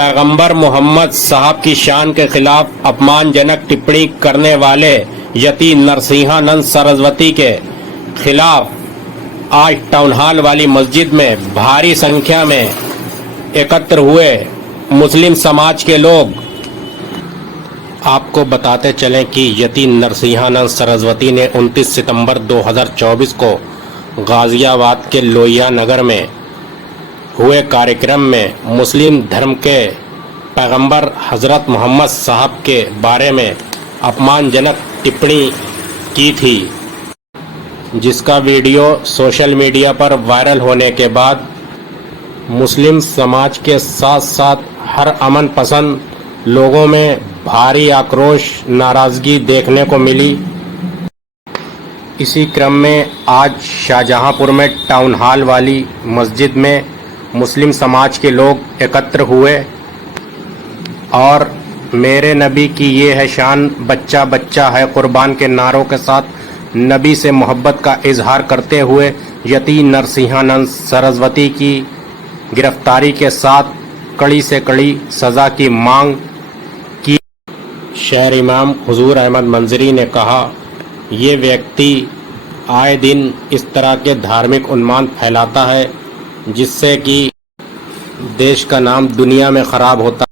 पैगंबर मोहम्मद साहब की शान के खिलाफ अपमानजनक टिप्पणी करने वाले यति नरसिंहानंद सरस्वती के खिलाफ आज टाउन हॉल वाली मस्जिद में भारी संख्या में एकत्र हुए मुस्लिम समाज के लोग। आपको बताते चलें कि यति नरसिंहानंद सरस्वती ने 29 सितंबर 2024 को गाजियाबाद के लोहिया नगर में हुए कार्यक्रम में मुस्लिम धर्म के पैगंबर हज़रत मोहम्मद साहब के बारे में अपमानजनक टिप्पणी की थी, जिसका वीडियो सोशल मीडिया पर वायरल होने के बाद मुस्लिम समाज के साथ साथ हर अमन पसंद लोगों में भारी आक्रोश नाराजगी देखने को मिली। इसी क्रम में आज शाहजहांपुर में टाउन हॉल वाली मस्जिद में मुस्लिम समाज के लोग एकत्र हुए और मेरे नबी की ये है शान, बच्चा बच्चा है कुर्बान के नारों के साथ नबी से मोहब्बत का इजहार करते हुए यति नरसिंहानंद सरस्वती की गिरफ्तारी के साथ कड़ी से कड़ी सज़ा की मांग की। शहर इमाम हुजूर अहमद मंजरी ने कहा, ये व्यक्ति आए दिन इस तरह के धार्मिक उन्माद फैलाता है जिससे कि देश का नाम दुनिया में ख़राब होता है।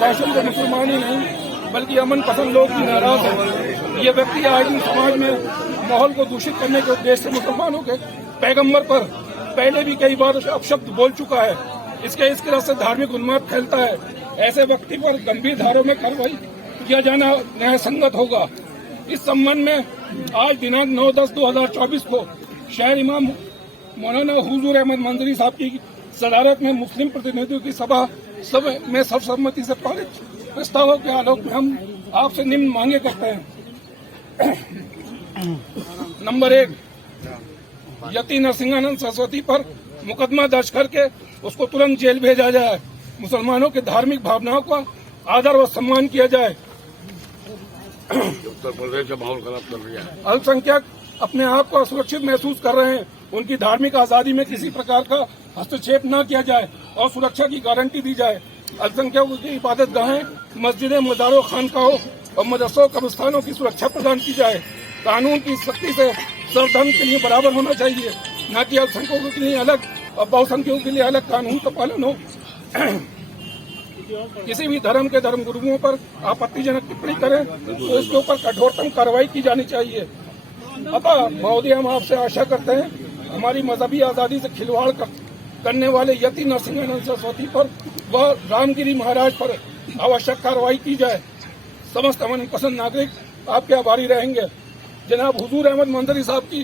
भाषण तो मुसलमान ही नहीं बल्कि अमन पसंद लोग भी नाराज हैं। ये व्यक्ति आज भी समाज में माहौल को दूषित करने के उद्देश्य से मुसलमानों के पैगंबर पर पहले भी कई बार अपशब्द बोल चुका है। इसके इस तरह से धार्मिक उन्माद फैलता है। ऐसे व्यक्ति पर गंभीर धाराओं में कार्रवाई किया जाना न्याय संगत होगा। इस संबंध में आज दिनांक 9/10/2024 को शहर इमाम मौलाना हुजूर अहमद मंजरी साहब की सदारत में मुस्लिम प्रतिनिधियों की सभा में सर्वसम्मति से पारित प्रस्तावों के आलोक में हम आपसे निम्न मांगे करते हैं। नंबर 1, यति नरसिंहानंद सरस्वती पर मुकदमा दर्ज करके उसको तुरंत जेल भेजा जाए। मुसलमानों के धार्मिक भावनाओं का आदर व सम्मान किया जाए। उत्तर प्रदेश का माहौल खराब कर रही है। अल्पसंख्यक अपने आप को असुरक्षित महसूस कर रहे हैं। उनकी धार्मिक आजादी में किसी प्रकार का हस्तक्षेप न किया जाए और सुरक्षा की गारंटी दी जाए। अल्पसंख्यकों की इबादत गाहें, मस्जिदें, मज़ारों, खानकाहों और मदरसों, कब्रिस्तानों की सुरक्षा प्रदान की जाए। कानून की सख्ती से सब धर्म के लिए बराबर होना चाहिए, न कि अल्पसंख्यकों के लिए अलग और बहुसंख्यकों के लिए अलग कानून का पालन हो। किसी भी धर्म के धर्म गुरुओं पर आपत्तिजनक टिप्पणी करें तो इसके ऊपर कठोरतम कार्रवाई की जानी चाहिए। अतः महोदय, हम आपसे आशा करते हैं हमारी मजहबी आजादी से खिलवाड़ करने वाले यति नरसिंहानंद सरस्वती पर व रामगिरी महाराज पर आवश्यक कार्रवाई की जाए। समस्त अमन पसंद नागरिक आपके आभारी रहेंगे। जनाब हुजूर अहमद मंजरी साहब की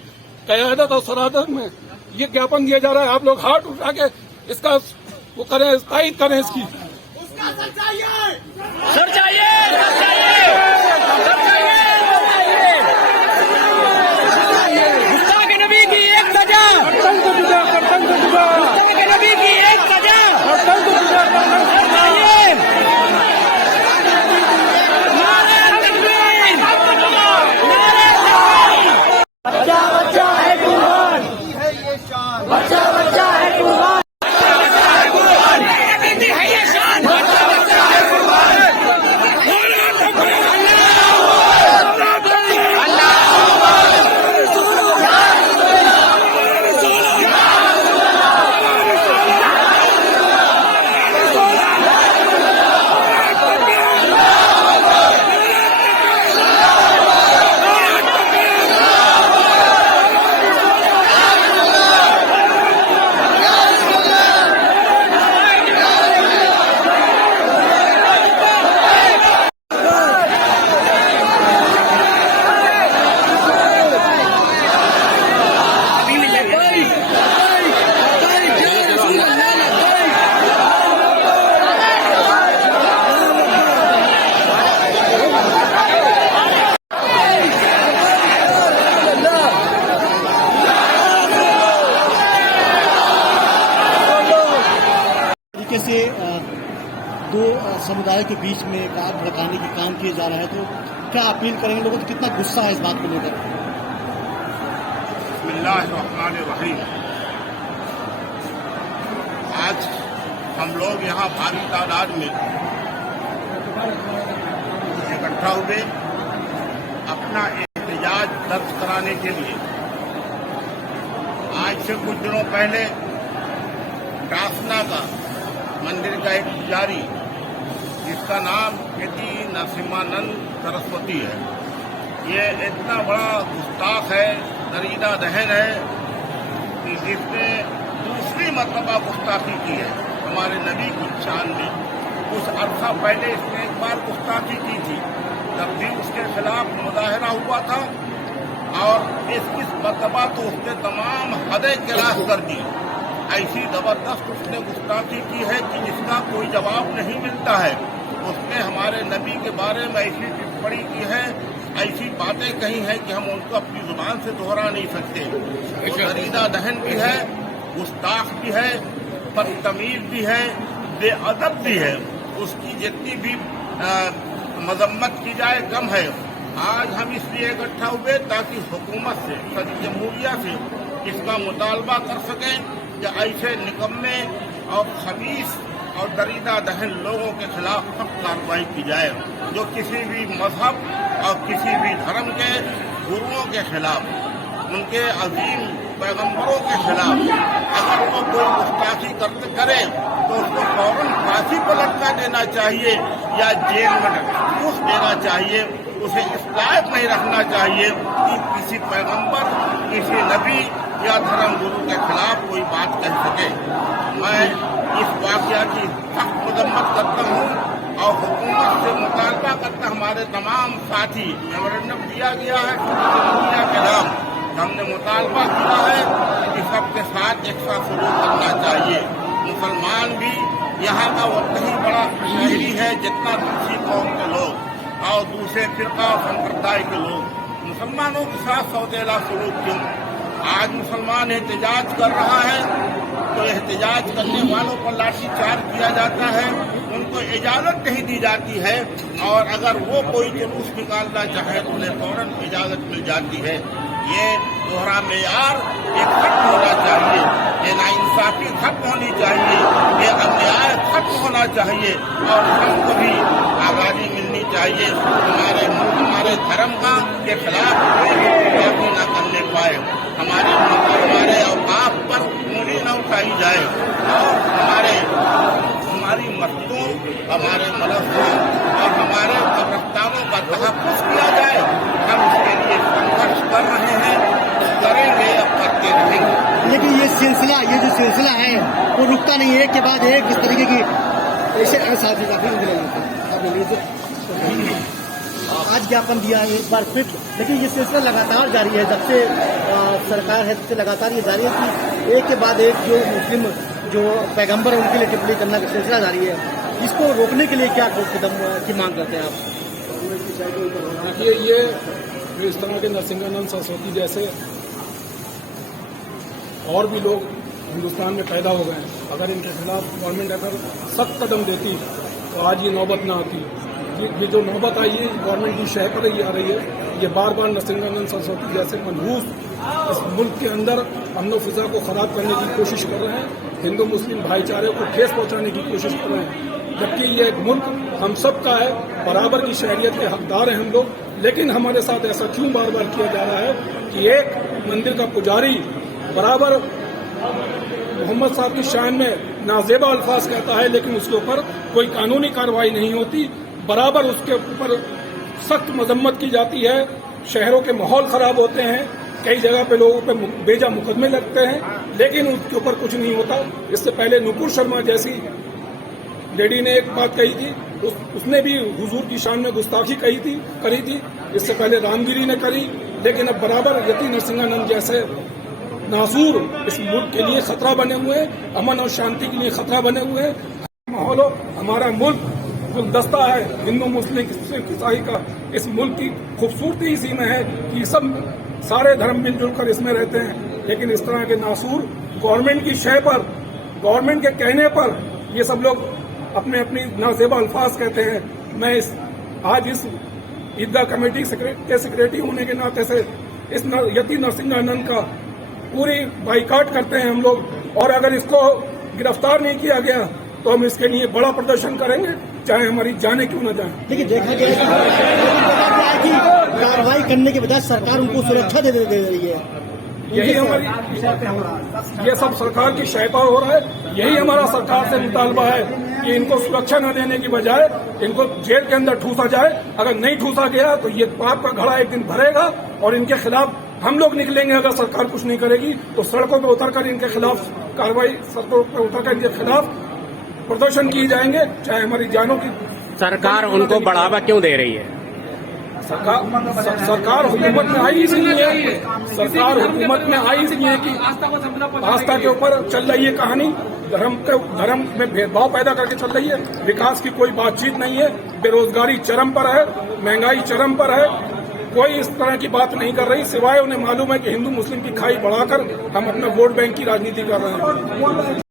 क़यादत और सरादत में ये ज्ञापन दिया जा रहा है। आप लोग हाथ उठा के इसका वो करें, तायीद करें इसकी। से दो समुदाय के बीच में बात भड़काने की काम किया जा रहा है, तो क्या अपील करेंगे लोगों को? कितना गुस्सा है इस बात को लेकर? बिस्मिल्लाहिर्रहमानिर्रहीम। आज हम लोग यहाँ भारी तादाद में इकट्ठा हुए अपना एहतजाज दर्ज कराने के लिए। आज से कुछ दिनों पहले डासना का मंदिर का एक पुजारी जिसका नाम यति नरसिंहानंद सरस्वती है, ये इतना बड़ा गुस्ताख है, दरीदा दहन है कि जिसने दूसरी मरतबा गुस्ताखी की है हमारे नबी की शान में। कुछ अरसा पहले इसने एक बार गुस्ताखी की थी, तब भी उसके खिलाफ मुजाहरा हुआ था और इस मरतबा तो उसने तमाम हदें गिलास कर दी। ऐसी जबरदस्त उसने गुस्ताखी की है कि जिसका कोई जवाब नहीं मिलता है। उसने हमारे नबी के बारे में ऐसी टिप्पणी की है, ऐसी बातें कही हैं कि हम उनको अपनी जुबान से दोहरा नहीं सकते। वो दरीदा दहन भी है, गुस्ताख भी है, बदतमीज भी है, बेअदब भी है। उसकी जितनी भी मजम्मत की जाए कम है। आज हम इसलिए इकट्ठा हुए ताकि हुकूमत से, सदी जमहूरिया से इसका मुतालबा कर सकें कि ऐसे निकम्मे और खबीस और दरीदा दहन लोगों के खिलाफ सख्त कार्रवाई की जाए, जो किसी भी मजहब और किसी भी धर्म के गुरुओं के खिलाफ, उनके अजीम पैगंबरों के खिलाफ अगर वो कोई गुस्ताखी करे तो उसको फौरन फांसी पर लटका देना चाहिए या जेल में घूस देना चाहिए। उसे इस लायक नहीं रखना चाहिए कि किसी पैगंबर, किसी नबी या धर्म गुरु के खिलाफ कोई बात कह सके। मैं इस वाक़या की सख्त मजम्मत करता हूँ और हुकूमत से मुतालबा करता हमारे तमाम साथी, मेमोरेंडम दिया गया है मीडिया के नाम, हमने मुतालबा किया है कि सबके साथ एक साथ सलूक करना चाहिए। मुसलमान भी यहाँ का उतना ही बड़ा शहरी है जितना दूसरी कौम के लोग और दूसरे फिरका और संप्रदाय के लोग। मुसलमानों के साथ सौतेला सलूक क्यों? आज मुसलमान एहतजाज कर रहा है तो एहतजाज करने वालों पर लाठीचार्ज किया जाता है, उनको इजाजत नहीं दी जाती है, और अगर वो कोई जुलूस निकालना चाहे तो उन्हें फौरन इजाजत मिल जाती है। ये दोहरा मेयार ये खत्म होना चाहिए, ये नाइंसाफी खत्म होनी चाहिए, ये अन्याय खत्म होना चाहिए और हमको भी आज़ादी मिलनी चाहिए। हमारे धर्म का के खिलाफ कोई न करने पाए, हमारे औकाफ पर उंगली न उठाई जाए और हमारी मस्जिदों, हमारे मदरसों और हमारे कब्रिस्तानों का तहफ़्फ़ुज़ किया जाए। हम इसके लिए संघर्ष कर रहे हैं, करेंगे, अब करते रहेंगे। लेकिन ये जो सिलसिला है वो रुकता नहीं है, एक के बाद एक इस तरीके की ऐसे साथी आज ज्ञापन दिया है एक बार फिर, लेकिन ये सिलसिला लगातार जारी है। जब से सरकार है तब से लगातार ये जारी है कि एक के बाद एक जो मुस्लिम जो पैगंबर है उनके लिए टिप्पणी करना का सिलसिला जारी है। इसको रोकने के लिए क्या कदम की मांग करते हैं आप? देखिए, ये इस तरह के नरसिंहानंद सरस्वती जैसे और भी लोग हिंदुस्तान में पैदा हो गए हैं। अगर इनके खिलाफ गवर्नमेंट अगर सख्त कदम देती तो आज ये नौबत ना आती। ये जो नौबत आई है गवर्नमेंट की शह पर ही आ रही है। ये बार बार नरसिंहानंद सरस्वती जैसे मनहूस इस मुल्क के अंदर अमन फिजा को खराब करने की कोशिश कर रहे हैं, हिंदू मुस्लिम भाईचारे को ठेस पहुंचाने की कोशिश कर रहे हैं। जबकि ये एक मुल्क हम सब का है, बराबर की शहरियत के हकदार हैं हम लोग, लेकिन हमारे साथ ऐसा क्यों बार बार किया जा रहा है कि एक मंदिर का पुजारी बराबर मोहम्मद साहब की शान में नाजेबा अल्फाज कहता है, लेकिन उसके ऊपर कोई कानूनी कार्रवाई नहीं होती, बराबर उसके ऊपर सख्त मजम्मत की जाती है। शहरों के माहौल खराब होते हैं, कई जगह पे लोगों पे बेजा मुकदमे लगते हैं, लेकिन उसके ऊपर कुछ नहीं होता। इससे पहले नुपुर शर्मा जैसी लेडी ने एक बात कही थी, उसने भी हुजूर की शान में गुस्ताखी करी थी। इससे पहले रामगिरी ने करी, लेकिन अब बराबर यति नरसिंहानंद जैसे नासूर इस मुल्क के लिए खतरा बने हुए हैं, अमन और शांति के लिए खतरा बने हुए हैं। माहौल हमारा मुल्क गुलदस्ता है हिंदू मुस्लिम सिख ईसाई का। इस मुल्क की खूबसूरती इसी में है कि सब सारे धर्म मिलजुल कर इसमें रहते हैं, लेकिन इस तरह के नासूर गवर्नमेंट की शय पर, गवर्नमेंट के कहने पर ये सब लोग अपने अपनी नाजेबा अल्फाज कहते हैं। मैं आज इस ईदगाह कमेटी के सेक्रेटरी होने के नाते से इस यति नरसिंहानंद का पूरी बाइकाट करते हैं हम लोग, और अगर इसको गिरफ्तार नहीं किया गया तो हम इसके लिए बड़ा प्रदर्शन करेंगे, चाहे हमारी जाने क्यों न जाए। लेकिन देखा गया कि कार्रवाई करने के बजाय सरकार उनको सुरक्षा दे रही है। यही हमारी, ये सब सरकार की शय पर हो रहा है। यही हमारा सरकार से मुतालबा है कि इनको सुरक्षा न देने की बजाय इनको जेल के अंदर ठूसा जाए। अगर नहीं ठूसा गया तो ये पाप का घड़ा एक दिन भरेगा और इनके खिलाफ हम लोग निकलेंगे। अगर सरकार कुछ नहीं करेगी तो सड़कों पर उतरकर इनके खिलाफ कार्रवाई, सड़कों पर उतरकर इनके खिलाफ प्रदर्शन किए जाएंगे, चाहे हमारी जानों की। सरकार उनको बढ़ावा क्यों दे रही है? सरकार हुकूमत में आई इसलिए है, सरकार हुकूमत में आई इसलिए कि आस्था के ऊपर चल रही है कहानी, धर्म में भेदभाव पैदा करके चल रही है। विकास की कोई बातचीत नहीं है, बेरोजगारी चरम पर है, महंगाई चरम पर है, कोई इस तरह की बात नहीं कर रही, सिवाय उन्हें मालूम है कि हिंदू मुस्लिम की खाई बढ़ाकर हम अपना वोट बैंक की राजनीति कर रहे हैं।